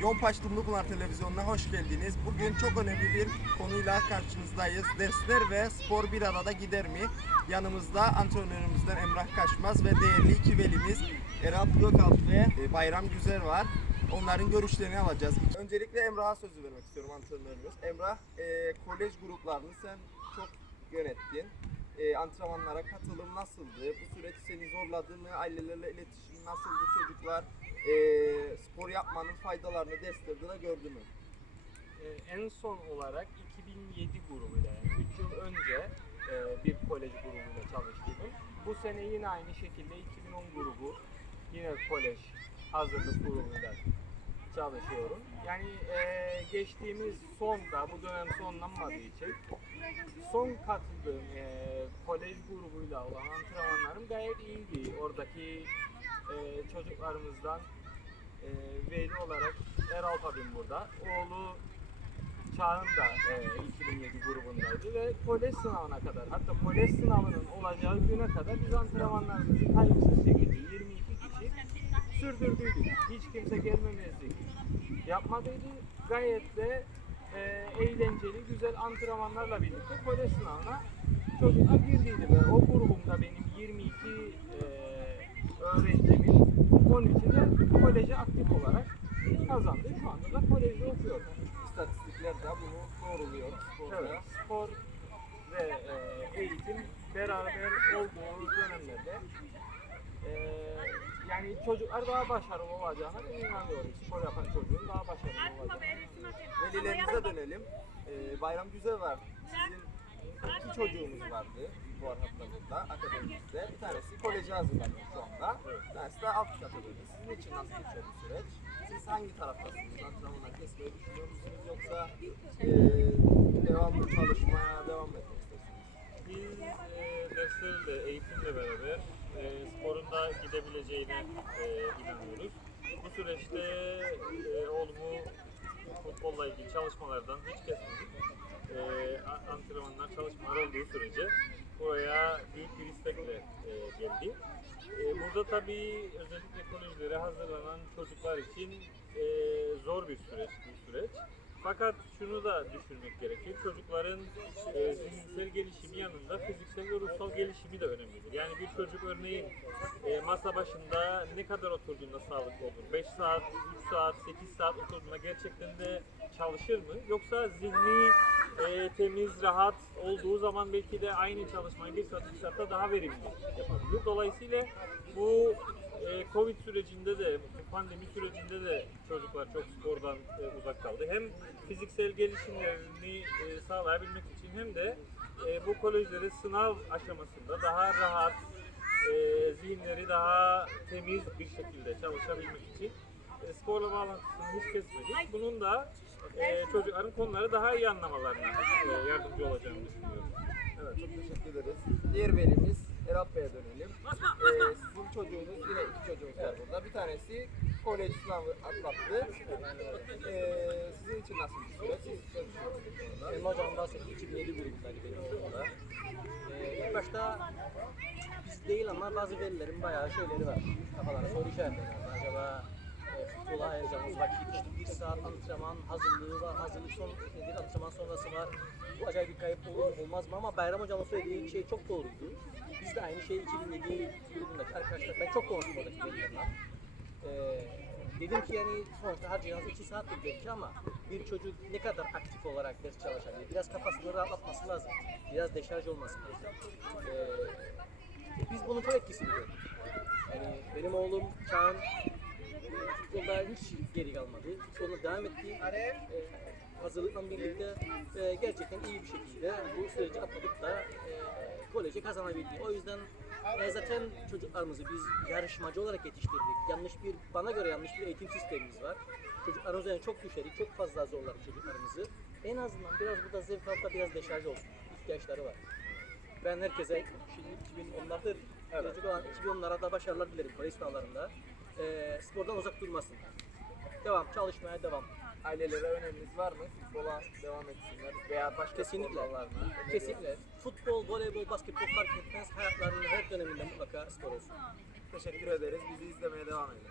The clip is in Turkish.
Yonpaç Dumlupınar Televizyonu'na hoş geldiniz. Bugün çok önemli bir konuyla karşınızdayız. Dersler ve spor bir arada gider mi? Yanımızda antrenörümüzden Emrah Kaçmaz ve değerli iki velimiz Erap Gökalp ve e, Bayram Güzel var. Onların görüşlerini alacağız. Öncelikle Emrah'a sözü vermek istiyorum antrenörümüz. Emrah, e, kolej gruplarını sen çok yönettin. E, antrenmanlara katılım nasıldı? Bu süreç seni zorladı mı? Ailelerle iletişim nasıldı? Çocuklar e, spor yapmanın faydalarını derslerde de gördü mü? Ee, en son olarak 2007 grubuyla yani 3 yıl önce e, bir kolej grubuyla çalıştım. Bu sene yine aynı şekilde 2010 grubu yine kolej hazırlık grubuyla çalışıyorum. Yani e, geçtiğimiz sonda bu dönem sonlanmadığı için son katıldığım e, kolej grubuyla olan antrenmanlarım gayet iyiydi. Oradaki e, çocuklarımızdan e, veli olarak Eralp abim burada. Oğlu Çağın da e, 2007 grubundaydı ve kolej sınavına kadar hatta kolej sınavının olacağı güne kadar biz antrenmanlarımızı kayıpsız şekilde 22 kişi sürdürdüydük. Hiç kimse gelmemezlik yapmadıydı. Gayet de e, eğlenceli, güzel antrenmanlarla birlikte kolej sınavına çocuklar girdiydi ve o grubumda benim 22 e, öğrencimin 13'ü de koleje aktif olarak kazandı. Şu anda da kolejde okuyor. İstatistikler de bunu doğruluyor sporda. Evet, spor ve e, eğitim beraber olduğu dönemlerde e, yani çocuklar daha başarılı olacağına inanıyorum. Spor yapan çocuğun daha başarılı olacağına. Velilerimize dönelim. E, Bayram Güzel var. Sizin iki çocuğunuz vardı bu arada akademimizde. Bir tanesi koleje hazırlanıyor şu anda. Bir tanesi de alt kategoride. Sizin için nasıl geçiyor bu süreç? Siz hangi taraftasınız? Antrenmanlar kesmeyi düşünüyor musunuz yoksa e, devamlı çalışmaya devam etmek istiyorsunuz? Biz e, derslerle, eğitimle beraber e, sporun da gidebileceğine e, inanıyoruz. Bu süreçte e, oğlumu futbolla ilgili çalışmalardan hiç kesmedik. E, antrenmanlar, çalışmalar olduğu sürece buraya büyük bir istekle e, geldi. Burada tabii özellikle kolejlere hazırlanan çocuklar için e, zor bir süreç bu süreç. Fakat şunu da düşünmek gerekir. Çocukların e, zihinsel gelişimi yanında fiziksel ve ruhsal gelişimi de önemlidir. Yani bir çocuk örneğin e, masa başında ne kadar oturduğunda sağlıklı olur? 5 saat, 3 saat, 8 saat oturduğunda gerçekten de çalışır mı? Yoksa zihni e, temiz, rahat olduğu zaman belki de aynı çalışmayı bir saatte daha verimli yapabilir. Dolayısıyla bu e, Covid sürecinde de, pandemi sürecinde de çocuklar çok spordan e, uzak kaldı. Hem fiziksel gelişimlerini e, sağlayabilmek için hem de e, bu kolejleri sınav aşamasında daha rahat, e, zihinleri daha temiz bir şekilde çalışabilmek için e, sporla bağlantısını hiç kesmedik. Bunun da e, çocukların konuları daha iyi anlamalarına e, yardımcı olacağını düşünüyorum. Evet çok teşekkür ederiz. Diğer velimiz Erap Bey'e dönelim. Ee, sizin çocuğunuz yine iki çocuğunuz var burada. Bir tanesi kolej sınavı atlattı. Ee, sizin için nasıl bir süreç? Benim hocam bahsetti 2007 grubundaydı benim okulda. Ee, ilk başta biz değil ama bazı velilerin bayağı şeyleri var. Kafalarına soru işaretleri var. Acaba futbola ayıracağımız vakit, işte bir saat antrenman hazırlığı var, hazırlık son nedir, antrenman sonrası var. Bu acayip bir kayıp olur olmaz mı ama Bayram hocamın söylediği şey çok doğruydu. Biz de aynı şeyi 2007 grubundaki arkadaşlar, ben çok konuştum oradaki velilerle. Ee, dedim ki yani sonuçta harcayacağınız 2 saattir belki ama bir çocuk ne kadar aktif olarak ders çalışabilir? Biraz kafasını rahatlatması lazım. Biraz deşarj olması lazım. Ee, biz bunun çok etkisini gördük. Yani benim oğlum Çağan futbolda hiç geri kalmadı. Futboluna devam etti. Ee, hazırlıkla birlikte e, gerçekten iyi bir şekilde bu süreci atladık da e, koleje kazanabildi. O yüzden e, zaten çocuklarımızı biz yarışmacı olarak yetiştirdik. Yanlış bir, bana göre yanlış bir eğitim sistemimiz var. Çocukların üzerine çok düşerik, çok fazla zorladık çocuklarımızı. En azından biraz burada zevk alıp da biraz deşarj olsun. ihtiyaçları var. Ben herkese şimdi 2010'lardır gelecek olan 2010'lara da başarılar dilerim kolej sınavlarında. E, spordan uzak durmasınlar. Devam, çalışmaya devam. Ailelere öneriniz var mı? Futbola devam etsinler veya başka Kesinlikle. spor dallarına öneri Kesinlikle. Futbol, voleybol, basketbol fark etmez. Hayatlarının her döneminde mutlaka spor olsun. Teşekkür ederiz. Bizi izlemeye devam edin.